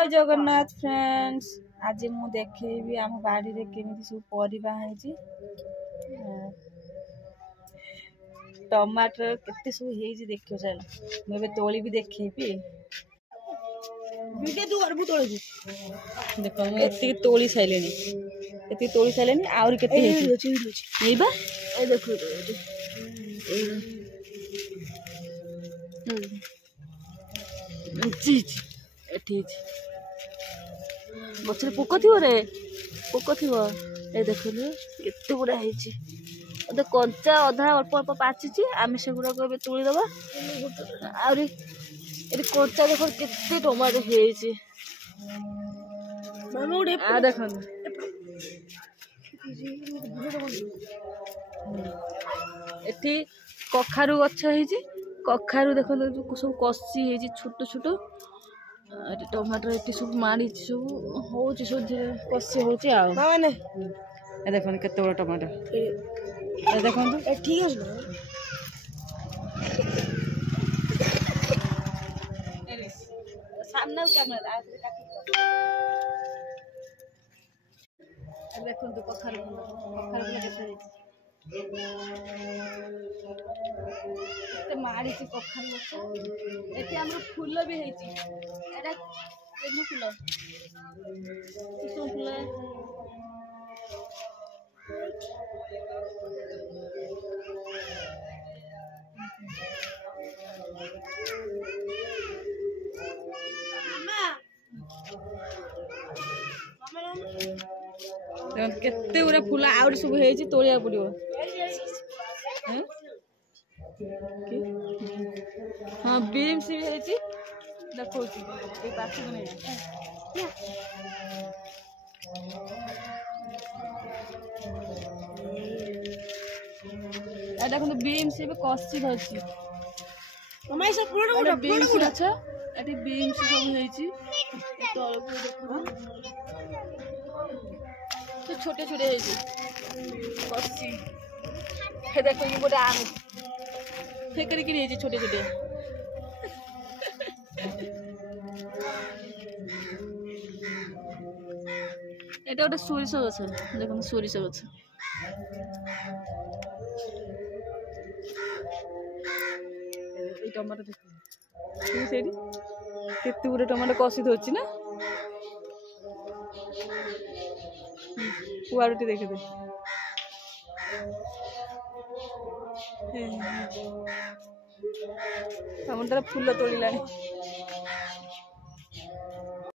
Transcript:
जय जगन्नाथ फ्रेंड्स आज मु देखेबी आम बाड़ी रे केमिति सब परिबा हैछि टमाटर केते सब हेछि देखियो चल मैं बे तोली भी देखेबी वीडियो तू अरबु तोली देखो मैं एति तोली साइलेनी एति तोली साइलेनी आउर केते हेछि एई बा ए देखो एठी गछरे पोक थिबो रे पोक थिबो ए देखलु केते गुडा हेछि अदे कंचा अधा अल्प अल्प पाचिछि आमे सेगुडा को तोली दबा आउरी एटी कंचा देखो केते टमाटर हेछि मामा उडे आ देखन एठी कखारु गछ हेछि कखारु देखो सब कसी हेछि छोट छोट टमाटर एटी सब मारी सब होछि सब कसी होछि आ माने ए देखन केते बड़ टमाटर ए देखन ए ठीक है सामने कैमरा देखो तो कखारु केते मारी कखारु एटी हमर फूल भी हेछि एटा केनु फूल किसो फूल केते गुरा फूल आउर सब हेछि तोलिया पड़ियो हाँ बीम्स भी हेछि देखो ए पाछे बने आ देखो बीम्स भी कसी धछि मामा से पूरा बीम्स अच्छा एटी बीम्स सब हेछि तळको देखो तो छोटे छोटे हेछि कसी हे देखो ये गोटे आम फेकरी की हेछि छोटे छोटे এটা ওটা সরিষা গাছ দেখুন সরিষা গাছ এই টমেটো দেখুন সেইটি কেতে গুড়ে টমেটো কষি ধরছি না কুয়ারুটি দেখে দে টমেটোর ফুল তোলিলানি